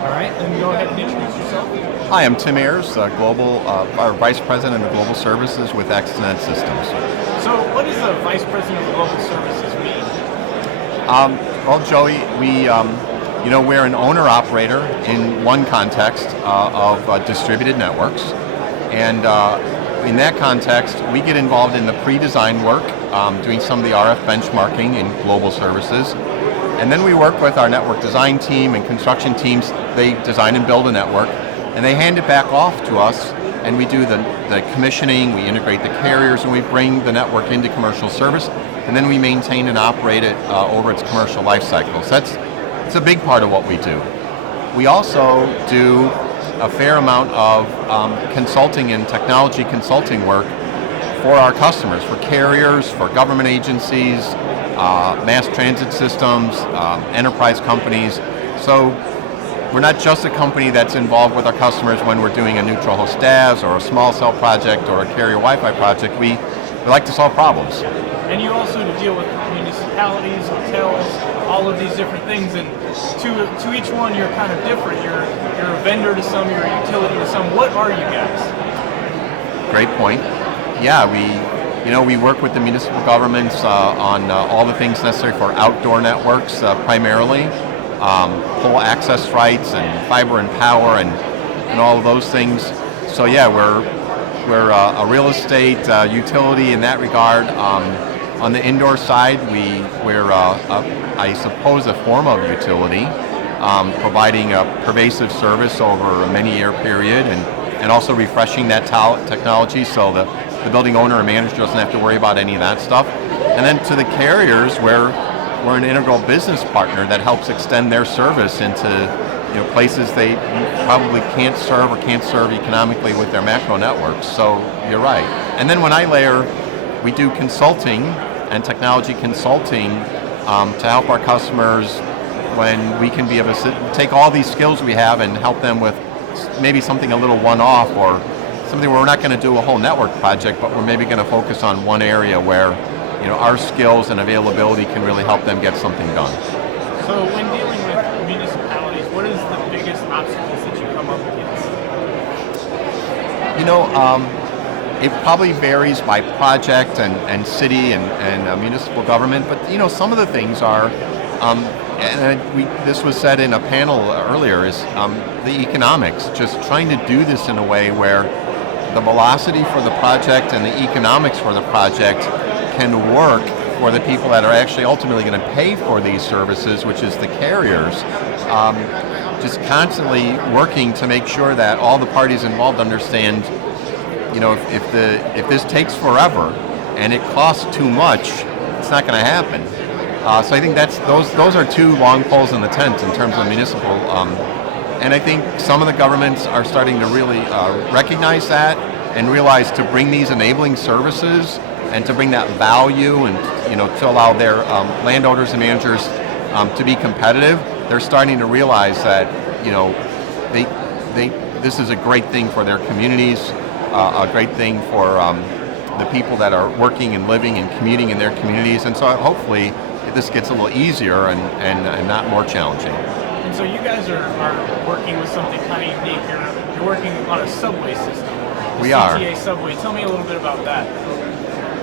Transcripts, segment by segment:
All right, then go ahead and introduce yourself. Hi, I'm Tim Ayers, our Vice President of Global Services with ExteNet Systems. So, what does the Vice President of Global Services mean? Well, Joey, we're an owner-operator in one context of distributed networks, and in that context, we get involved in the pre-design work, doing some of the RF benchmarking in global services, and then we work with our network design team and construction teams. They design and build a network, and they hand it back off to us, and we do the commissioning, we integrate the carriers, and we bring the network into commercial service, and then we maintain and operate it over its commercial life cycle. So it's a big part of what we do. We also do a fair amount of consulting and technology consulting work for our customers, for carriers, for government agencies, mass transit systems, enterprise companies. So we're not just a company that's involved with our customers when we're doing a neutral host DAS or a small cell project or a carrier Wi-Fi project. We like to solve problems. And you also deal with municipalities, hotels, all of these different things, and to each one you're kind of different. You're a vendor to some, you're a utility to some. What are you guys? Great point. Yeah, we work with the municipal governments on all the things necessary for outdoor networks primarily, pole access rights and fiber and power and all of those things. So yeah, we're a real estate utility in that regard. On the indoor side, we're I suppose a form of utility, providing a pervasive service over a many-year period and also refreshing that technology so the building owner or manager doesn't have to worry about any of that stuff. And then to the carriers, we're an integral business partner that helps extend their service into places they probably can't serve economically with their macro networks. So you're right. And then when I layer, we do consulting and technology consulting to help our customers when we can be able to take all these skills we have and help them with maybe something a little one-off or something where we're not going to do a whole network project, but we're maybe going to focus on one area where our skills and availability can really help them get something done. So when dealing with municipalities, what is the biggest obstacles that you come up against? It probably varies by project and city and municipal government, but some of the things are, this was said in a panel earlier, is the economics. Just trying to do this in a way where the velocity for the project and the economics for the project can work for the people that are actually ultimately going to pay for these services, which is the carriers. Just constantly working to make sure that all the parties involved understand, if this takes forever and it costs too much, it's not going to happen. So I think those are two long poles in the tent in terms of municipal. And I think some of the governments are starting to really recognize that and realize to bring these enabling services and to bring that value and to allow their landowners and managers to be competitive. They're starting to realize that this is a great thing for their communities, a great thing for the people that are working and living and commuting in their communities. And so hopefully this gets a little easier and not more challenging. And so you guys are working with something kind of unique. You're working on a subway system. We are. CTA Subway. Tell me a little bit about that.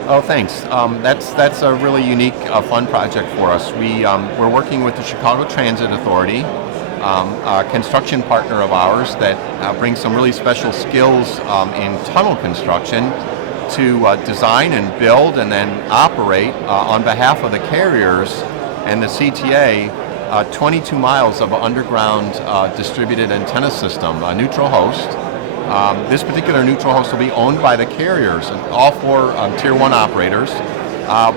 Oh, thanks. That's a really unique, fun project for us. We're working with the Chicago Transit Authority, a construction partner of ours that brings some really special skills in tunnel construction to design and build and then operate on behalf of the carriers and the CTA 22 miles of underground distributed antenna system, a neutral host. This particular neutral host will be owned by the carriers, and all four Tier 1 operators,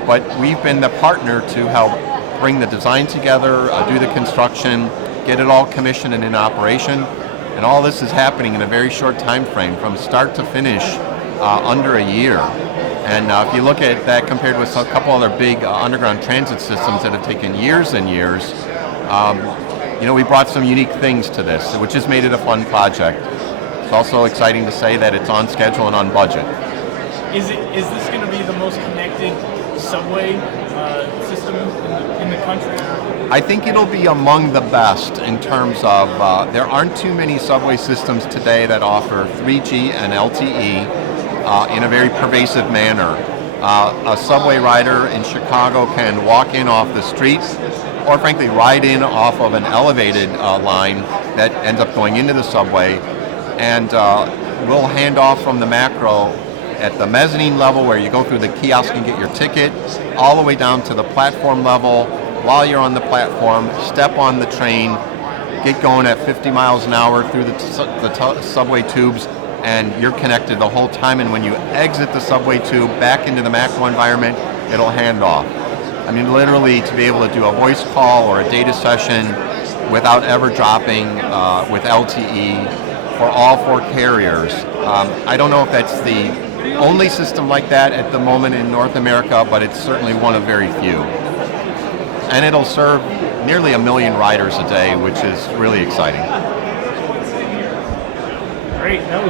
but we've been the partner to help bring the design together, do the construction, get it all commissioned and in operation, and all this is happening in a very short time frame, from start to finish, under a year. And if you look at that compared with a couple other big underground transit systems that have taken years and years, we brought some unique things to this, which has made it a fun project. It's also exciting to say that it's on schedule and on budget. Is this going to be the most connected subway system in the country? I think it'll be among the best in terms of there aren't too many subway systems today that offer 3G and LTE in a very pervasive manner. A subway rider in Chicago can walk in off the street or frankly ride in off of an elevated line that ends up going into the subway, and we'll hand off from the macro at the mezzanine level where you go through the kiosk and get your ticket, all the way down to the platform level. While you're on the platform, step on the train, get going at 50 miles an hour through the subway tubes, and you're connected the whole time. And when you exit the subway tube back into the macro environment, it'll hand off. I mean, literally, to be able to do a voice call or a data session without ever dropping with LTE for all 4 carriers. I don't know if that's the only system like that at the moment in North America, but it's certainly one of very few. And it'll serve nearly 1 million riders a day, which is really exciting. Great. That was